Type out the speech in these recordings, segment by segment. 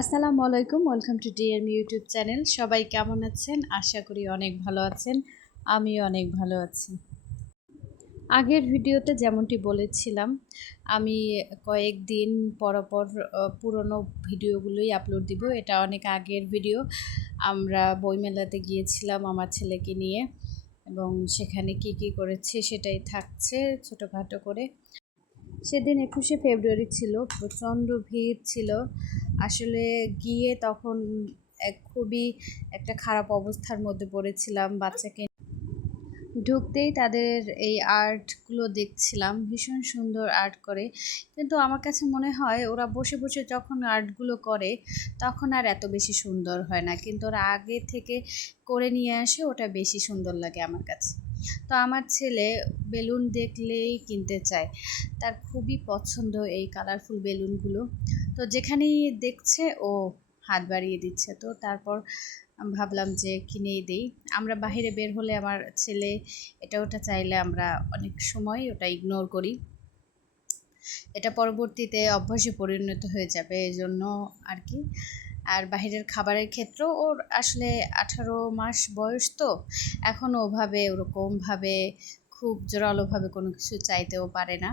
আসসালামু আলাইকুম, welcome to DM YouTube channel. সবাই কেমন আছেন? আশা করি অনেক ভালো আছেন। আমিও অনেক ভালো আছি। আগের ভিডিওতে যেমনটি বলেছিলাম, আমি কয়েকদিন পরপর পুরনো ভিডিওগুলোই আপলোড দিব। এটা অনেক আগের ভিডিও। আমরা বইমেলাতে গিয়েছিলাম আমার ছেলেকে নিয়ে, এবং সেখানে কি কি করেছি সেটাই থাকছে ছোটোখাটো করে। সেদিন 21শে ফেব্রুয়ারি ছিল, প্রচণ্ড ভিড় ছিল। আসলে গিয়ে তখন খুবই একটা খারাপ অবস্থার মধ্যে পড়েছিলাম। বাচ্চাকে ঢুকতেই তাদের এই আর্টগুলো দেখছিলাম, ভীষণ সুন্দর আর্ট করে। কিন্তু আমার কাছে মনে হয় ওরা বসে বসে যখন আর্টগুলো করে তখন আর এত বেশি সুন্দর হয় না, কিন্তু ওরা আগে থেকে করে নিয়ে আসে, ওটা বেশি সুন্দর লাগে আমার কাছে। তো আমার ছেলে বেলুন দেখলেই কিনতে চায়, তার খুবই পছন্দ এই কালারফুল বেলুনগুলো। তো যেখানেই দেখছে ও হাত বাড়িয়ে দিচ্ছে। তো তারপর ভাবলাম যে কিনেই দেই। আমরা বাইরে বের হলে আমার ছেলে এটা ওটা চাইলে আমরা অনেক সময় ওটা ইগনোর করি। এটা পরবর্তীতে অভ্যাসে পরিণত হয়ে যাবে, এই জন্য আর কি। আর বাইরের খাবারের ক্ষেত্রেও ওর আসলে 18 মাস বয়স, তো এখনও ওরকমভাবে খুব জোরালোভাবে কোনো কিছু চাইতেও পারে না।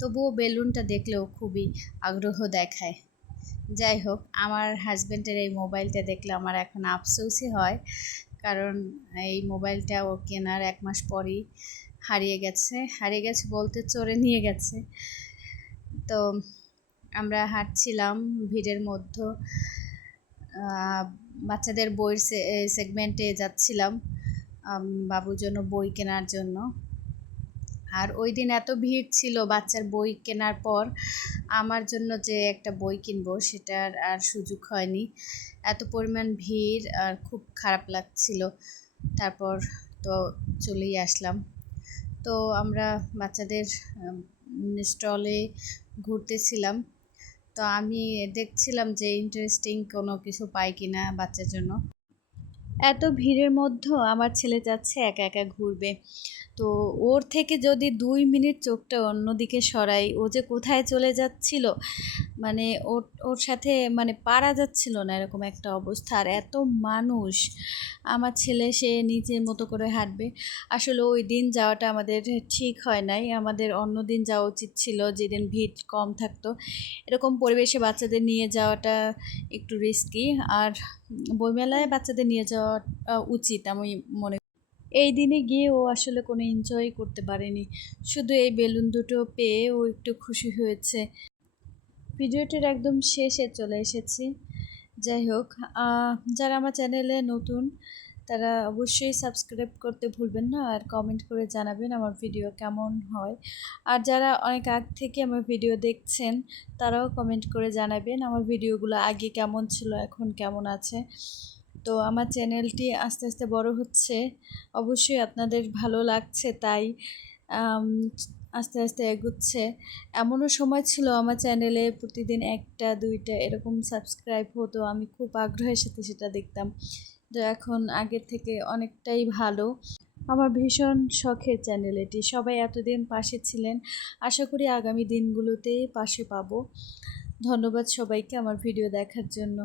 তবুও বেলুনটা দেখলেও খুবই আগ্রহ দেখায়। যাই হোক, আমার হাজব্যান্ডের এই মোবাইলটা দেখলে আমার এখন আফসোসই হয়, কারণ এই মোবাইলটা ও কেনার 1 মাস পরই হারিয়ে গেছে বলতে চোরে নিয়ে গেছে। তো আমরা হাঁটছিলাম ভিড়ের মধ্যে, বাচ্চাদের বইয়ের সেগমেন্টে যাচ্ছিলাম বাবুর জন্য বই কেনার জন্য। আর ওই দিন এত ভিড় ছিল, বাচ্চার বই কেনার পর আমার জন্য যে একটা বই কিনবো সেটার আর সুযোগ হয়নি। এত পরিমাণ ভিড় আর খুব খারাপ লাগছিল। তারপর তো চলেই আসলাম। তো আমরা বাচ্চাদের স্টলে ঘুরতেছিলাম। তো আমি দেখছিলাম যে ইন্টারেস্টিং কোনো কিছু পাই কিনা বাচ্চার জন্য। এত ভিড়ের মধ্যেও আমার ছেলে যাচ্ছে একা একা ঘুরবে। তো ওর থেকে যদি 2 মিনিট চোখটা অন্যদিকে সরাই, ও যে কোথায় চলে যাচ্ছিল, মানে ওর সাথে মানে পারা যাচ্ছিল না, এরকম একটা অবস্থা। আর এত মানুষ, আমার ছেলে সে নিজের মতো করে হাঁটবে। আসলে ওই দিন যাওয়াটা আমাদের ঠিক হয় নাই, আমাদের অন্য দিন যাওয়া উচিত ছিল, যেদিন ভিড় কম থাকতো। এরকম পরিবেশে বাচ্চাদের নিয়ে যাওয়াটা একটু রিস্কি। আর বইমেলায় বাচ্চাদের নিয়ে যাওয়া উচিত আমি মনে। এই দিনে গিয়ে ও আসলে কোনো এনজয় করতে পারেনি, শুধু এই বেলুন দুটো পেয়ে ও একটু খুশি হয়েছে। ভিডিওটির একদম শেষে চলে এসেছি। যাই হোক, যারা আমার চ্যানেলে নতুন তারা অবশ্যই সাবস্ক্রাইব করতে ভুলবেন না, আর কমেন্ট করে জানাবেন আমার ভিডিও কেমন হয়। আর যারা অনেক আগ থেকে আমার ভিডিও দেখছেন তারাও কমেন্ট করে জানাবেন আমার ভিডিওগুলো আগে কেমন ছিল, এখন কেমন আছে। তো আমার চ্যানেলটি আস্তে আস্তে বড় হচ্ছে, অবশ্যই আপনাদের ভালো লাগছে, তাই আস্তে আস্তে এগুচ্ছে। এমনও সময় ছিল আমার চ্যানেলে প্রতিদিন 1টা 2টা এরকম সাবস্ক্রাইব হতো, আমি খুব আগ্রহের সাথে সেটা দেখতাম। তো এখন আগের থেকে অনেকটাই ভালো। আমার ভীষণ শখের চ্যানেল এটি, সবাই এতদিন পাশে ছিলেন, আশা করি আগামী দিনগুলোতে পাশে পাবো। ধন্যবাদ সবাইকে আমার ভিডিও দেখার জন্য।